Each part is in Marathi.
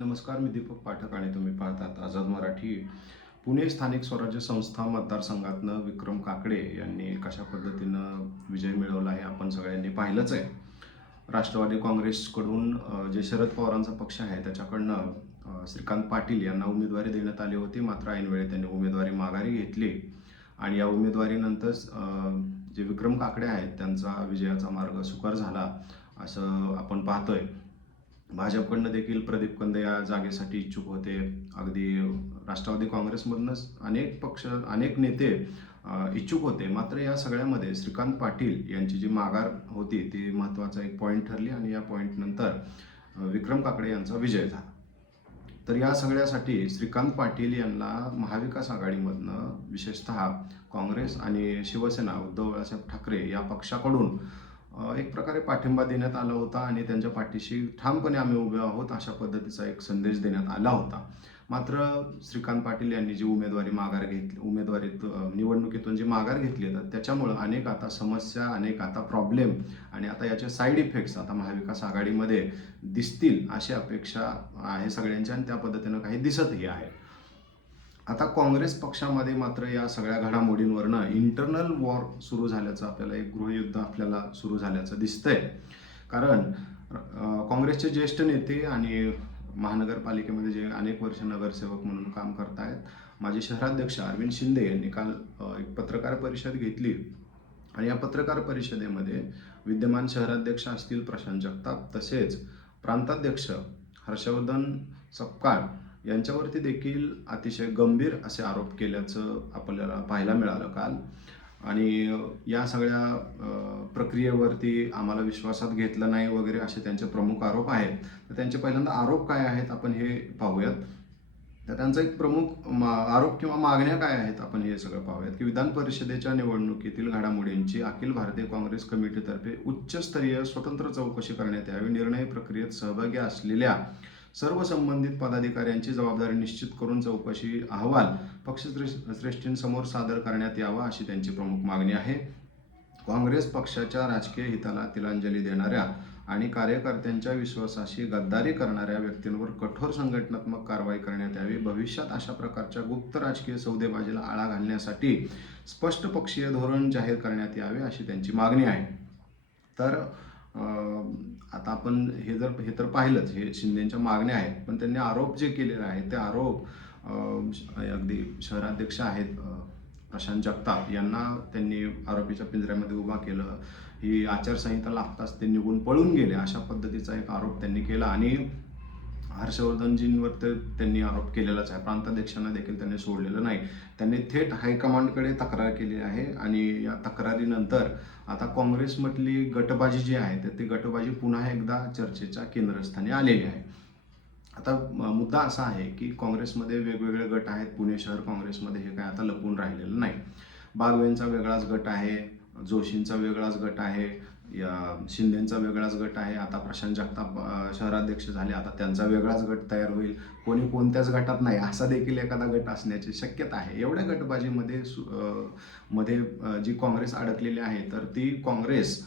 नमस्कार, मी दीपक पाठक आणि तुम्ही पाहतात आझाद मराठी. पुणे स्थानिक स्वराज्य संस्था मतदारसंघातनं विक्रम काकडे यांनी कशा पद्धतीनं विजय मिळवला आहे आपण सगळ्यांनी पाहिलंच आहे. राष्ट्रवादी काँग्रेसकडून जे शरद पवारांचा पक्ष आहे त्याच्याकडनं श्रीकांत पाटील यांना उमेदवारी देण्यात आली होती. मात्र ऐनवेळी त्यांनी उमेदवारी माघारी घेतली आणि या उमेदवारीनंतर जे विक्रम काकडे आहेत त्यांचा विजयाचा मार्ग सुकर झाला असं आपण पाहतोय. भाजपकडनं देखील प्रदीप कंदे या जागेसाठी इच्छुक होते. अगदी राष्ट्रवादी काँग्रेसमधूनच अनेक पक्ष, अनेक नेते इच्छुक होते. मात्र या सगळ्यामध्ये श्रीकांत पाटील यांची जी माघार होती ती महत्त्वाचा एक पॉईंट ठरली आणि या पॉईंटनंतर विक्रम काकडे यांचा विजय झाला. तर या सगळ्यासाठी श्रीकांत पाटील यांना महाविकास आघाडीमधनं विशेषतः काँग्रेस आणि शिवसेना उद्धव बाळासाहेब ठाकरे या पक्षाकडून एक प्रकारे पाठिंबा देण्यात आला होता आणि त्यांच्या पाठीशी ठामपणे आम्ही उभे आहोत अशा पद्धतीचा एक संदेश देण्यात आला होता. मात्र श्रीकांत पाटील यांनी जी उमेदवारीत निवडणुकीतून जी माघार घेतली तर त्याच्यामुळं अनेक आता समस्या, अनेक आता प्रॉब्लेम आणि आता याचे साईड इफेक्ट्स आता महाविकास आघाडीमध्ये दिसतील अशी अपेक्षा आहे सगळ्यांची आणि त्या पद्धतीनं काही दिसतही आहे. आता काँग्रेस पक्षामध्ये मात्र या सगळ्या घडामोडींवरनं इंटरनल वॉर सुरू झाल्याचं आपल्याला, एक गृहयुद्ध आपल्याला सुरू झाल्याचं दिसतंय. कारण काँग्रेसचे ज्येष्ठ नेते आणि महानगरपालिकेमध्ये जे अनेक वर्ष नगरसेवक म्हणून काम करतायत माजी शहराध्यक्ष अरविंद शिंदे यांनी काल एक पत्रकार परिषद घेतली आणि या पत्रकार परिषदेमध्ये विद्यमान शहराध्यक्ष असतील प्रशांत जगताप, तसेच प्रांताध्यक्ष हर्षवर्धन सपकाळ यांच्यावरती देखील अतिशय गंभीर असे आरोप केल्याचं आपल्याला पाहायला मिळालं काल. आणि या सगळ्या प्रक्रियेवरती आम्हाला विश्वासात घेतलं नाही वगैरे असे त्यांचे प्रमुख आरोप आहेत. तर त्यांचे पहिल्यांदा आरोप काय आहेत आपण हे पाहूयात. तर त्यांचा एक प्रमुख आरोप किंवा मागण्या काय आहेत आपण हे सगळं पाहूयात. की विधान परिषदेच्या निवडणुकीतील घडामोडींची अखिल भारतीय काँग्रेस कमिटीतर्फे उच्चस्तरीय स्वतंत्र चौकशी करण्यात यावी. निर्णय प्रक्रियेत सहभागी असलेल्या सर्व संबंधित पदाधिकाऱ्यांची जबाबदारी निश्चित करून चौकशी अहवाल पक्षश्रेष्ठींसमोर सादर करण्यात यावा अशी त्यांची प्रमुख मागणी आहे. काँग्रेस पक्षाच्या राजकीय हिताला तिलांजली देणाऱ्या आणि कार्यकर्त्यांच्या विश्वासाशी गद्दारी करणाऱ्या व्यक्तींवर कठोर संघटनात्मक कारवाई करण्यात यावी. भविष्यात अशा प्रकारच्या गुप्त राजकीय सौदेबाजीला आळा घालण्यासाठी स्पष्ट पक्षीय धोरण जाहीर करण्यात यावे अशी त्यांची मागणी आहे. तर आता आपण हे तर पाहिलंच, हे शिंदेच्या मागण्या आहेत. पण त्यांनी आरोप जे केलेले आहेत ते आरोप अगदी शहराध्यक्ष आहेत प्रशांत जगताप यांना त्यांनी आरोपीच्या पिंजऱ्यामध्ये उभा केलं. ही आचारसंहिता लागताच ते निघून पळून गेले अशा पद्धतीचा एक आरोप त्यांनी केला आणि हर्षवर्धनजींवर तर त्यांनी आरोप केलेलाच आहे. प्रांताध्यक्षांना देखील त्यांनी सोडलेलं नाही. त्यांनी थेट हायकमांडकडे तक्रार केली आहे आणि या तक्रारीनंतर आता काँग्रेसमधली गटबाजी जी आहे तर ती गटबाजी पुन्हा एकदा चर्चेच्या केंद्रस्थानी आलेली आहे. आता मुद्दा असा आहे की काँग्रेसमध्ये वेगवेगळे गट आहेत. पुणे शहर काँग्रेसमध्ये हे काय आता लपून राहिलेलं नाही. बागवेंचा वेगळाच गट आहे, जोशींचा वेगळाच गट आहे, या शिंदेचा वेगळाच गट आहे. आता प्रशांत जगताप शहराध्यक्ष झाले, आता त्यांचा वेगळाच गट तयार होईल. कोणी कोणत्याच गटात नाही असा देखील एखादा गट असण्याची शक्यता आहे. एवढ्या गटबाजीमध्ये जी काँग्रेस अडकलेली आहे तर ती काँग्रेस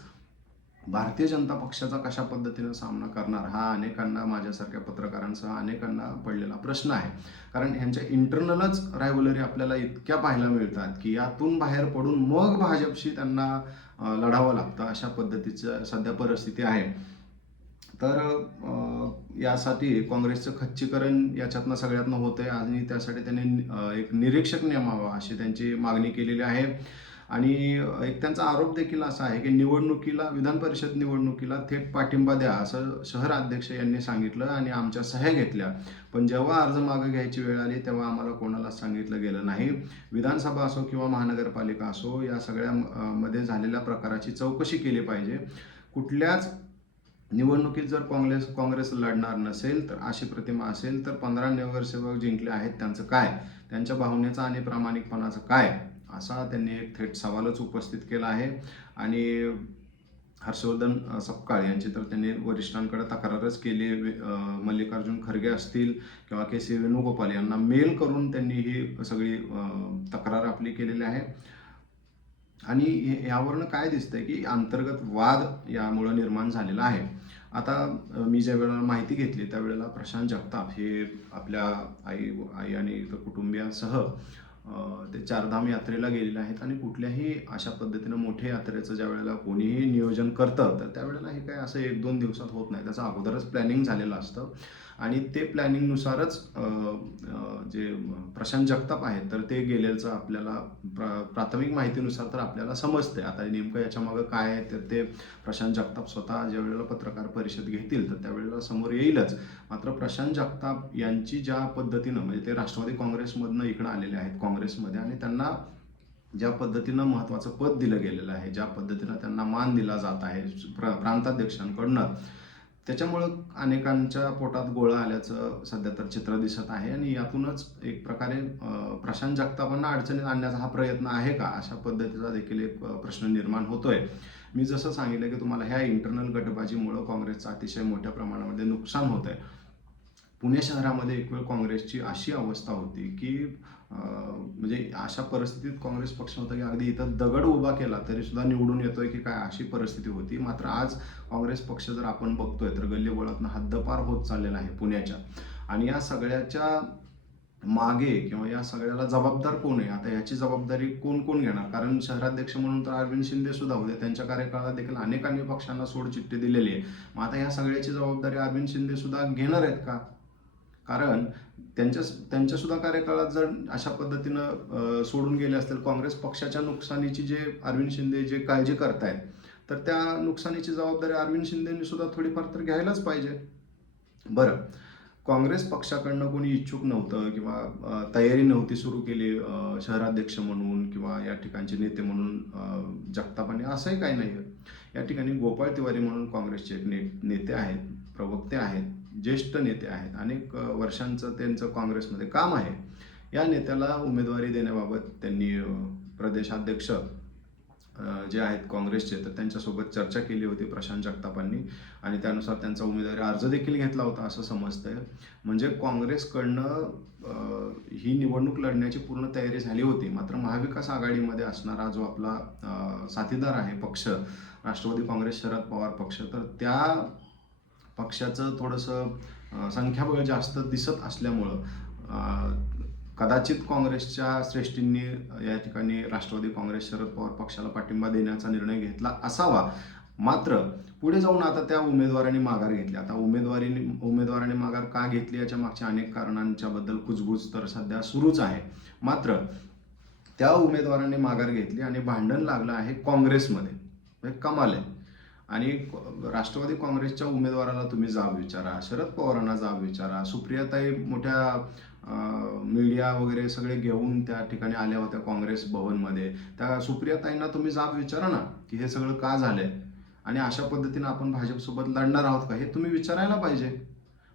भारतीय जनता पक्षाचा कशा पद्धतीनं सामना करणार हा अनेकांना, माझ्यासारख्या पत्रकारांसह अनेकांना पडलेला प्रश्न आहे. कारण ह्यांच्या इंटरनलच रायव्हलरी आपल्याला इतक्या पाहायला मिळतात की यातून बाहेर पडून मग भाजपशी त्यांना लढावं लागतं अशा पद्धतीचं सध्या परिस्थिती आहे. तर यासाठी काँग्रेसचं खच्चीकरण याच्यातनं सगळ्यातनं होतंय आणि त्यासाठी त्यांनी एक निरीक्षक नेमावा अशी त्यांची मागणी केलेली आहे. आणि एक त्यांचा आरोप देखील असा आहे की विधान परिषद निवडणुकीला थेट पाठिंबा द्या असं शहर अध्यक्ष यांनी सांगितलं आणि आमच्या सह्या घेतल्या, पण जेव्हा अर्ज मागे घ्यायची वेळ आली तेव्हा आम्हाला कोणालाच सांगितलं गेलं नाही. विधानसभा असो किंवा महानगरपालिका असो या सगळ्या मध्ये झालेल्या प्रकाराची चौकशी केली पाहिजे. कुठल्याच निवडणुकीत जर काँग्रेस लढणार नसेल तर अशी प्रतिमा असेल तर 15 नगरसेवक जिंकले आहेत त्यांचं काय, त्यांच्या भावनेचा आणि प्रामाणिकपणाचं काय असा त्यांनी एक थेट सवालच उपस्थित केला आहे. आणि हर्षवर्धन सपकाळ यांची तर त्यांनी वरिष्ठांकडे तक्रारच केली. मल्लिकार्जुन खरगे असतील किंवा के.सी. वेणुगोपाल यांना मेल करून त्यांनी ही सगळी तक्रार आपली केलेली आहे. आणि यावरनं काय दिसतंय की अंतर्गत वाद यामुळे निर्माण झालेला आहे. आता मी ज्या वेळेला माहिती घेतली त्यावेळेला प्रशांत जगताप हे आपल्या आई आणि इतर कुटुंबियांसह ते चारधाम यात्रेला गेलेले आहेत आणि कुठल्याही अशा पद्धतीनं मोठ्या यात्रेचं ज्या वेळेला कोणीही नियोजन करतं तर त्यावेळेला हे काय असं 1-2 दिवसात होत नाही. त्याचं अगोदरच प्लॅनिंग झालेलं असतं आणि ते प्लॅनिंगनुसारच जे प्रशांत जगताप आहेत तर ते गेलेलं आपल्याला प्राथमिक माहितीनुसार तर आपल्याला समजते. आता नेमकं याच्यामागं काय आहे तर ते प्रशांत जगताप स्वतः ज्या वेळेला पत्रकार परिषद घेतील तर त्यावेळेला समोर येईलच. मात्र प्रशांत जगताप यांची ज्या पद्धतीनं म्हणजे ते राष्ट्रवादी काँग्रेसमधनं इकडं आलेले आहेत काँग्रेसमध्ये आणि त्यांना ज्या पद्धतीनं महत्त्वाचं पद दिलं गेलेलं आहे, ज्या पद्धतीनं त्यांना मान दिला जात आहे प्रांताध्यक्षांकडनं, त्याच्यामुळं अनेकांच्या पोटात गोळा आल्याचं सध्या तर चित्र दिसत आहे आणि यातूनच एक प्रकारे प्रशांत जगतापांना अडचणीत आणण्याचा हा प्रयत्न आहे का अशा पद्धतीचा देखील एक प्रश्न निर्माण होतोय. मी जसं सांगितलं की तुम्हाला ह्या इंटरनल गटबाजीमुळं काँग्रेसचं अतिशय मोठ्या प्रमाणामध्ये नुकसान होत आहे. पुणे शहरामध्ये एक वेळ काँग्रेसची अशी अवस्था होती की म्हणजे अशा परिस्थितीत काँग्रेस पक्ष होता की अगदी इथं दगड उभा केला तरी सुद्धा निवडून येतोय की काय अशी परिस्थिती होती. मात्र आज काँग्रेस पक्ष जर आपण बघतोय तर गल्लीबोळातनं हद्दपार होत चाललेला आहे पुण्याच्या आणि या सगळ्याच्या मागे किंवा या सगळ्याला जबाबदार कोण आहे? आता याची जबाबदारी कोण कोण घेणार? कारण शहराध्यक्ष म्हणून तर अरविंद शिंदे सुद्धा होते. त्यांच्या कार्यकाळात देखील अनेकांनी पक्षांना सोडचिठ्ठी दिलेली आहे. मग आता ह्या सगळ्याची जबाबदारी अरविंद शिंदे सुद्धा घेणार आहेत का? कारण त्यांच्या सुद्धा कार्यकाळात जर अशा पद्धतीनं सोडून गेले असतील काँग्रेस पक्षाच्या नुकसानीची जे अरविंद शिंदे जे काळजी करतायत तर त्या नुकसानीची जबाबदारी अरविंद शिंदेंनी सुद्धा थोडीफार तर घ्यायलाच पाहिजे. बरं, काँग्रेस पक्षाकडनं कोणी इच्छुक नव्हतं किंवा तयारी नव्हती सुरू केली शहराध्यक्ष म्हणून किंवा या ठिकाणचे नेते म्हणून जगतापांनी असंही काही नाही आहे. या ठिकाणी गोपाळ तिवारी म्हणून काँग्रेसचे एक नेते आहेत, प्रवक्ते आहेत, ज्येष्ठ नेते आहेत, अनेक वर्षांचं त्यांचं काँग्रेसमध्ये काम आहे. या नेत्याला उमेदवारी देण्याबाबत त्यांनी प्रदेशाध्यक्ष जे आहेत काँग्रेसचे तर त्यांच्यासोबत चर्चा केली होती प्रशांत जगतापांनी आणि त्यानुसार त्यांचा उमेदवारी अर्ज देखील घेतला होता असं समजतंय. म्हणजे काँग्रेसकडनं ही निवडणूक लढण्याची पूर्ण तयारी झाली होती. मात्र महाविकास आघाडीमध्ये असणारा जो आपला साथीदार आहे पक्ष राष्ट्रवादी काँग्रेस शरद पवार पक्ष तर त्या पक्षाचं थोडंसं संख्याबळ जास्त दिसत असल्यामुळं कदाचित काँग्रेसच्या श्रेष्ठींनी या ठिकाणी राष्ट्रवादी काँग्रेस शरद पवार पक्षाला पाठिंबा देण्याचा निर्णय घेतला असावा. मात्र पुढे जाऊन आता त्या उमेदवारांनी माघार घेतली. आता उमेदवारांनी माघार का घेतली याच्या मागच्या अनेक कारणांच्याबद्दल कुजबूज तर सध्या सुरूच आहे. मात्र त्या उमेदवारांनी माघार घेतली आणि भांडण लागलं आहे काँग्रेसमध्ये. कमाल आहे. आणि राष्ट्रवादी काँग्रेसच्या उमेदवाराला तुम्ही जाब विचारा, शरद पवारांना जाब विचारा, सुप्रियाताई मोठ्या मीडिया वगैरे सगळे घेऊन त्या ठिकाणी आल्या होत्या काँग्रेस भवनमध्ये. त्या सुप्रियाताईंना तुम्ही जाब विचारा ना की हे सगळं का झालंय आणि अशा पद्धतीनं आपण भाजपसोबत लढणार आहोत का हे तुम्ही विचारायला पाहिजे.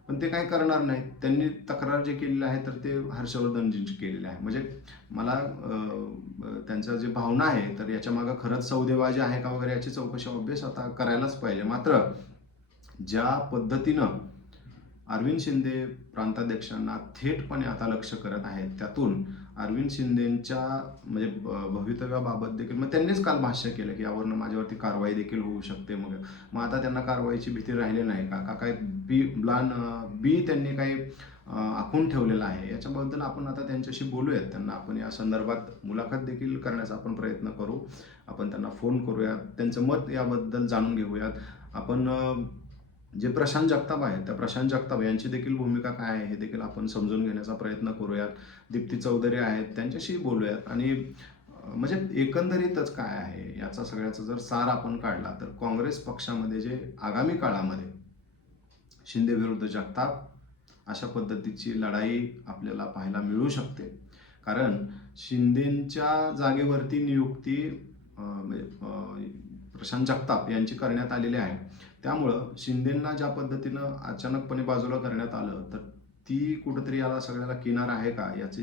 पण ते काय करणार नाही. त्यांनी तक्रार जे केलेली आहे तर ते हर्षवर्धनजींची केलेली आहे. म्हणजे मला त्यांच्या जे भावना आहे तर याच्या मागं खरंच सौदेबाजी आहे का वगैरे याची चौकशी ऑब्वियस आता करायलाच पाहिजे. मात्र ज्या पद्धतीनं अरविंद शिंदे प्रांताध्यक्षांना थेटपणे आता लक्ष करत आहेत त्यातून अरविंद शिंदेंच्या म्हणजे भवितव्याबाबत देखील मग त्यांनीच काल भाष्य केलं की यावरनं माझ्यावरती कारवाई देखील होऊ शकते. मग आता त्यांना कारवाईची भीती राहिली नाही का काय बी त्यांनी काही आखून ठेवलेलं आहे याच्याबद्दल आपण आता त्यांच्याशी बोलूयात. त्यांना आपण या संदर्भात मुलाखत देखील करण्याचा आपण प्रयत्न करू. आपण त्यांना फोन करूयात, त्यांचं मत याबद्दल जाणून घेऊयात. आपण जे प्रशांत जगताप आहेत त्या प्रशांत जगताप यांची देखील भूमिका काय आहे हे देखील आपण समजून घेण्याचा प्रयत्न करूयात. दीप्ती चौधरी आहेत त्यांच्याशी बोलूयात आणि म्हणजे एकंदरीतच काय आहे याचा सगळ्याचा जर सार आपण काढला तर काँग्रेस पक्षामध्ये जे आगामी काळामध्ये शिंदे विरुद्ध जगताप अशा पद्धतीची लढाई आपल्याला पाहायला मिळू शकते. कारण शिंदेंच्या जागेवरती नियुक्ती प्रशांत जगताप यांची करण्यात आलेली आहे. त्यामुळं शिंदेंना ज्या पद्धतीनं अचानकपणे बाजूला करण्यात आलं तर ती कुठंतरी याला सगळ्याला किनार आहे का याचे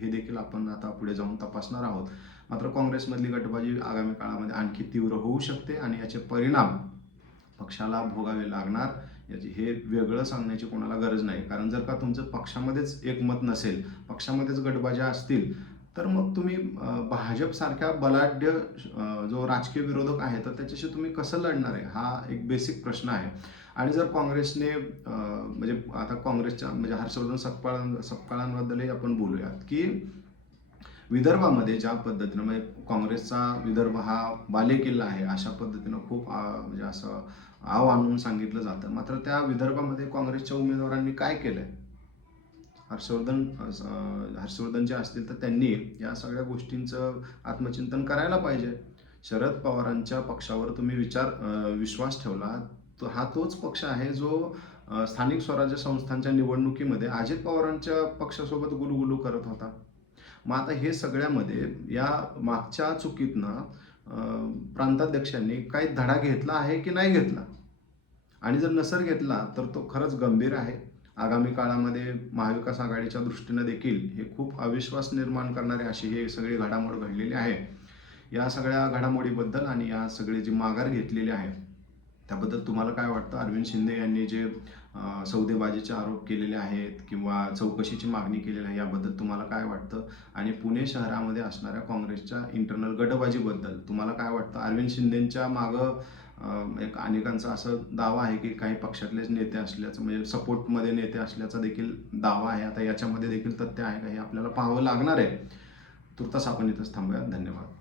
हे देखील आपण आता पुढे जाऊन तपासणार आहोत. मात्र काँग्रेसमधली गटबाजी आगामी काळामध्ये आणखी तीव्र होऊ शकते आणि याचे परिणाम पक्षाला भोगावे लागणार याची हे वेगळं सांगण्याची कोणाला गरज नाही. कारण जर का तुमचं पक्षामध्येच एकमत नसेल, पक्षामध्येच गटबाज्या असतील तर मग तुम्ही भाजपसारख्या बलाढ्य जो राजकीय विरोधक आहे तर त्याच्याशी तुम्ही कसं लढणार आहे हा एक बेसिक प्रश्न आहे. आणि जर काँग्रेसने म्हणजे आता काँग्रेसच्या म्हणजे हर्षवर्धन सपकाळांबद्दलही आपण बोलूयात की विदर्भामध्ये ज्या पद्धतीनं म्हणजे काँग्रेसचा विदर्भ हा बालेकिल्ला आहे अशा पद्धतीनं खूप म्हणजे असं आव आणून सांगितलं जातं. मात्र त्या विदर्भामध्ये काँग्रेसच्या उमेदवारांनी काय केलंय? हर्षवर्धन जे असतील तर त्यांनी या सगळ्या गोष्टींचं आत्मचिंतन करायला पाहिजे. शरद पवारांच्या पक्षावर तुम्ही विश्वास ठेवला, तो हा तोच पक्ष आहे जो स्थानिक स्वराज्य संस्थांच्या निवडणुकीमध्ये अजित पवारांच्या पक्षासोबत गुलुगुलू करत होता. मग आता हे सगळ्यामध्ये या मागच्या चुकीतनं प्रांताध्यक्षांनी काही धडा घेतला आहे की नाही घेतला, आणि जर नसेल घेतला तर तो खरंच गंभीर आहे. आगामी काळामध्ये महाविकास आघाडीच्या दृष्टीनं देखील हे खूप अविश्वास निर्माण करणारे अशी हे सगळी घडामोड घडलेली आहे. या सगळ्या घडामोडीबद्दल आणि या सगळी जी माघार घेतलेली आहे त्याबद्दल तुम्हाला काय वाटतं? अरविंद शिंदे यांनी जे सौदेबाजीचे आरोप केलेले आहेत किंवा चौकशीची मागणी केलेली आहे याबद्दल तुम्हाला काय वाटतं? आणि पुणे शहरामध्ये असणाऱ्या काँग्रेसच्या इंटरनल गटबाजीबद्दल तुम्हाला काय वाटतं? अरविंद शिंदेंच्या मागं एक अनेकांचा असं दावा आहे की काही पक्षातलेच नेते असल्याचं म्हणजे सपोर्टमध्ये नेते असल्याचा देखील दावा आहे. आता याच्यामध्ये देखील तथ्य आहे का हे आपल्याला पाहावं लागणार आहे. तुर्तास आपण इथंच थांबूया. धन्यवाद.